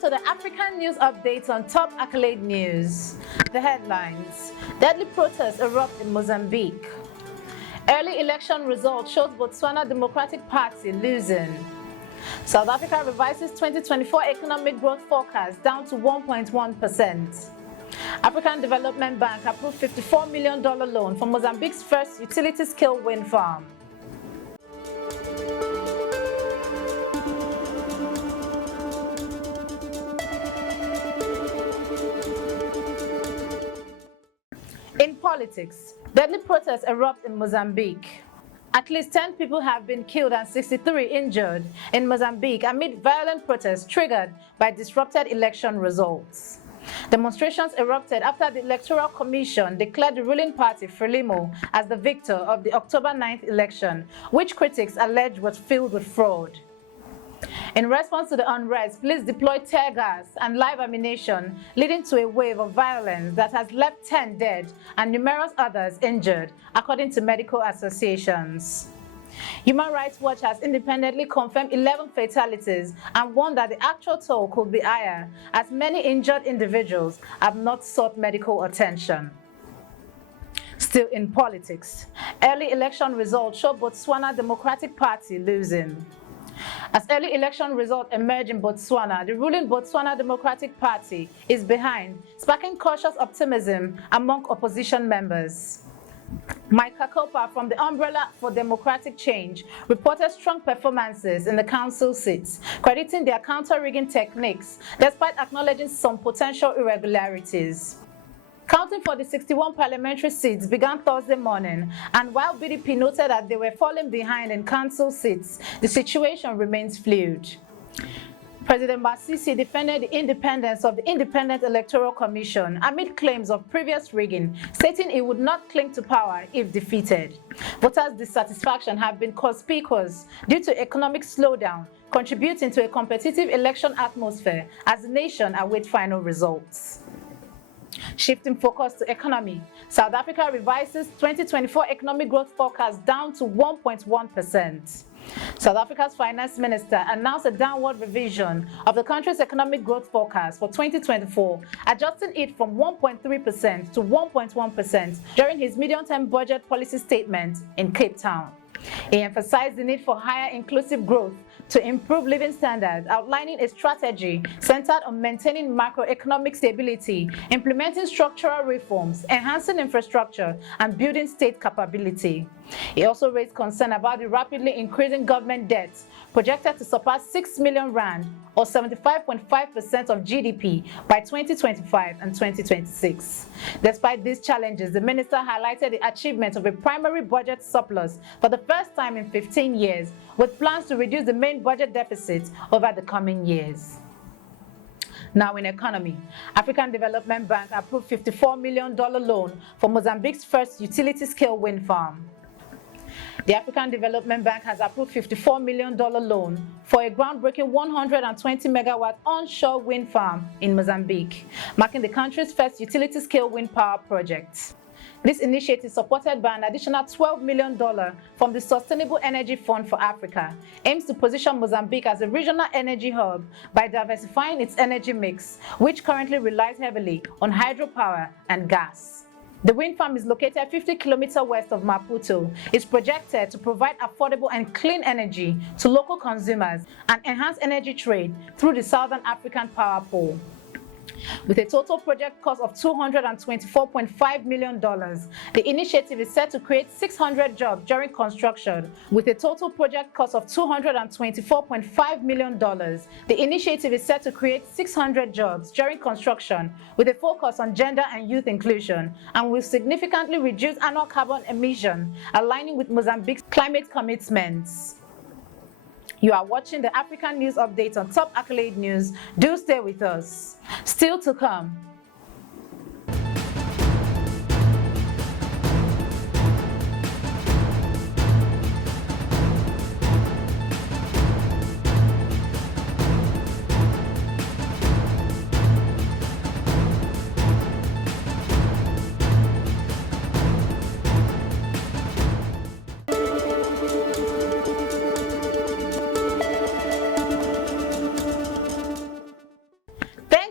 Welcome to the African News Update on Top Accolade News. The headlines: deadly protests erupt in Mozambique. Early election result shows Botswana Democratic Party losing. South Africa revises 2024 economic growth forecast down to 1.1%. African Development Bank approved $54 million loan for Mozambique's first utility-scale wind farm. In politics, deadly protests erupt in Mozambique. At least 10 people have been killed and 63 injured in Mozambique amid violent protests triggered by disrupted election results. Demonstrations erupted after the Electoral Commission declared the ruling party, Frelimo, as the victor of the October 9th election, which critics alleged was filled with fraud. In response to the unrest, police deployed tear gas and live ammunition, leading to a wave of violence that has left 10 dead and numerous others injured, according to medical associations. Human Rights Watch has independently confirmed 11 fatalities and warned that the actual toll could be higher, as many injured individuals have not sought medical attention. Still in politics, early election results show Botswana Democratic Party losing. As early election results emerge in Botswana, the ruling Botswana Democratic Party is behind, sparking cautious optimism among opposition members. Mike Kakopa from the Umbrella for Democratic Change reported strong performances in the council seats, crediting their counter-rigging techniques despite acknowledging some potential irregularities. Counting for the 61 parliamentary seats began Thursday morning, and while BDP noted that they were falling behind in council seats, the situation remains fluid. President Masisi defended the independence of the Independent Electoral Commission amid claims of previous rigging, stating he would not cling to power if defeated. Voters' dissatisfaction have been conspicuous due to economic slowdown, contributing to a competitive election atmosphere as the nation awaits final results. Shifting focus to economy, South Africa revises 2024 economic growth forecast down to 1.1%. South Africa's finance minister announced a downward revision of the country's economic growth forecast for 2024, adjusting it from 1.3% to 1.1% during his medium-term budget policy statement in Cape Town. He emphasized the need for higher inclusive growth to improve living standards, outlining a strategy centered on maintaining macroeconomic stability, implementing structural reforms, enhancing infrastructure, and building state capability. He also raised concern about the rapidly increasing government debt, projected to surpass 6 million rand, or 75.5% of GDP, by 2025 and 2026. Despite these challenges, the minister highlighted the achievement of a primary budget surplus for the first time in 15 years, with plans to reduce the main budget deficit over the coming years. Now in economy, African Development Bank approved $54 million loan for Mozambique's first utility-scale wind farm. The African Development Bank has approved $54 million loan for a groundbreaking 120-megawatt onshore wind farm in Mozambique, marking the country's first utility-scale wind power project. This initiative, supported by an additional $12 million from the Sustainable Energy Fund for Africa, aims to position Mozambique as a regional energy hub by diversifying its energy mix, which currently relies heavily on hydropower and gas. The wind farm is located 50 kilometers west of Maputo. It's projected to provide affordable and clean energy to local consumers and enhance energy trade through the Southern African Power Pool. With a total project cost of $224.5 million, the initiative is set to create 600 jobs during construction. With a total project cost of $224.5 million, the initiative is set to create 600 jobs during construction with a focus on gender and youth inclusion, and will significantly reduce annual carbon emission, aligning with Mozambique's climate commitments. You are watching the African News Update on Top Accolade News. Do stay with us. Still to come.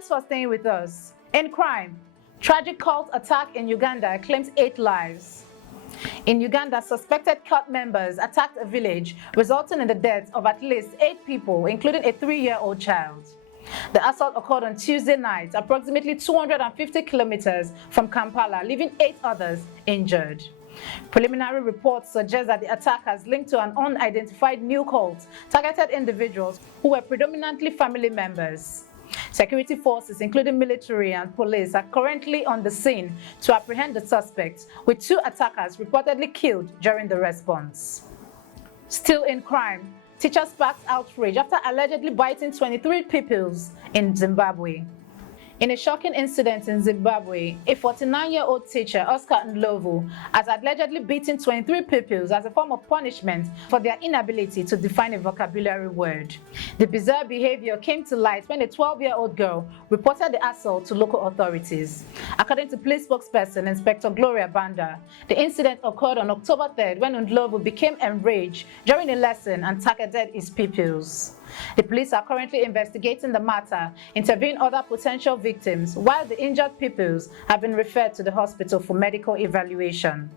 Thanks for staying with us. In crime, tragic cult attack in Uganda claims 8 lives. In Uganda, suspected cult members attacked a village, resulting in the deaths of at least 8 people, including a 3-year-old child. The assault occurred on Tuesday night, approximately 250 kilometers from Kampala, leaving 8 others injured. Preliminary reports suggest that the attack has linked to an unidentified new cult, targeted individuals who were predominantly family members. Security forces, including military and police, are currently on the scene to apprehend the suspects, with 2 attackers reportedly killed during the response. Still in crime, teacher sparks outrage after allegedly biting 23 pupils in Zimbabwe. In a shocking incident in Zimbabwe, a 49-year-old teacher, Oscar Ndlovu, has allegedly beaten 23 pupils as a form of punishment for their inability to define a vocabulary word. The bizarre behavior came to light when a 12-year-old girl reported the assault to local authorities. According to police spokesperson Inspector Gloria Banda, the incident occurred on October 3rd when Ndlovu became enraged during a lesson and targeted his pupils. The police are currently investigating the matter, interviewing other potential victims, while the injured pupils have been referred to the hospital for medical evaluation.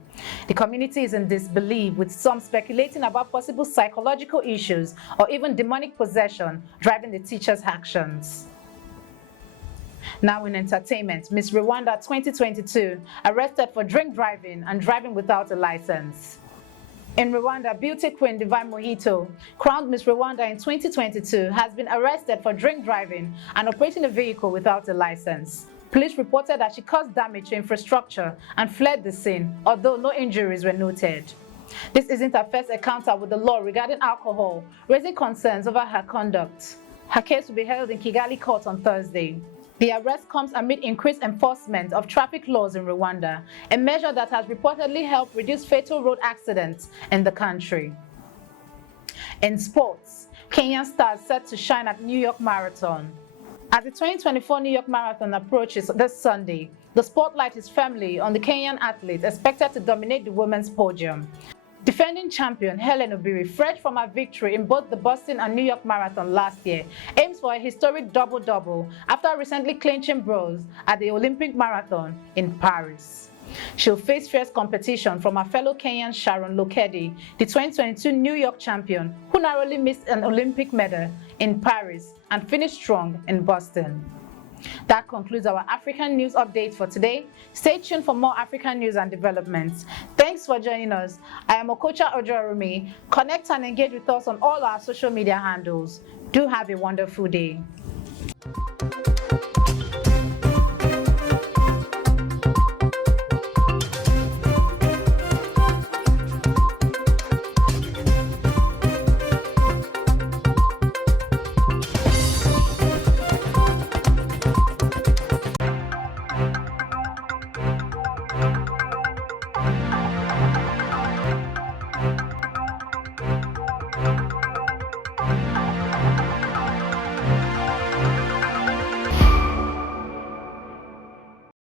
The community is in disbelief, with some speculating about possible psychological issues or even demonic possession driving the teacher's actions. Now in entertainment, Miss Rwanda 2022 arrested for drink driving and driving without a license. In Rwanda, beauty queen Divine Mojito, crowned Miss Rwanda in 2022, has been arrested for drink driving and operating a vehicle without a license. Police reported that she caused damage to infrastructure and fled the scene, although no injuries were noted. This isn't her first encounter with the law regarding alcohol, raising concerns over her conduct. Her case will be held in Kigali court on Thursday. The arrest comes amid increased enforcement of traffic laws in Rwanda, a measure that has reportedly helped reduce fatal road accidents in the country. In sports, Kenyan stars set to shine at New York Marathon. As the 2024 New York Marathon approaches this Sunday, the spotlight is firmly on the Kenyan athlete expected to dominate the women's podium. Defending champion Helen Obiri, fresh from her victory in both the Boston and New York Marathon last year, aims for a historic double-double after recently clinching bronze at the Olympic Marathon in Paris. She'll face fierce competition from her fellow Kenyan Sharon Lokedi, the 2022 New York champion, who narrowly missed an Olympic medal in Paris and finished strong in Boston. That concludes our African news update for today. Stay tuned for more African news and developments. Thanks for joining us. I am Okocha Ojoarumi. Connect and engage with us on all our social media handles. Do have a wonderful day.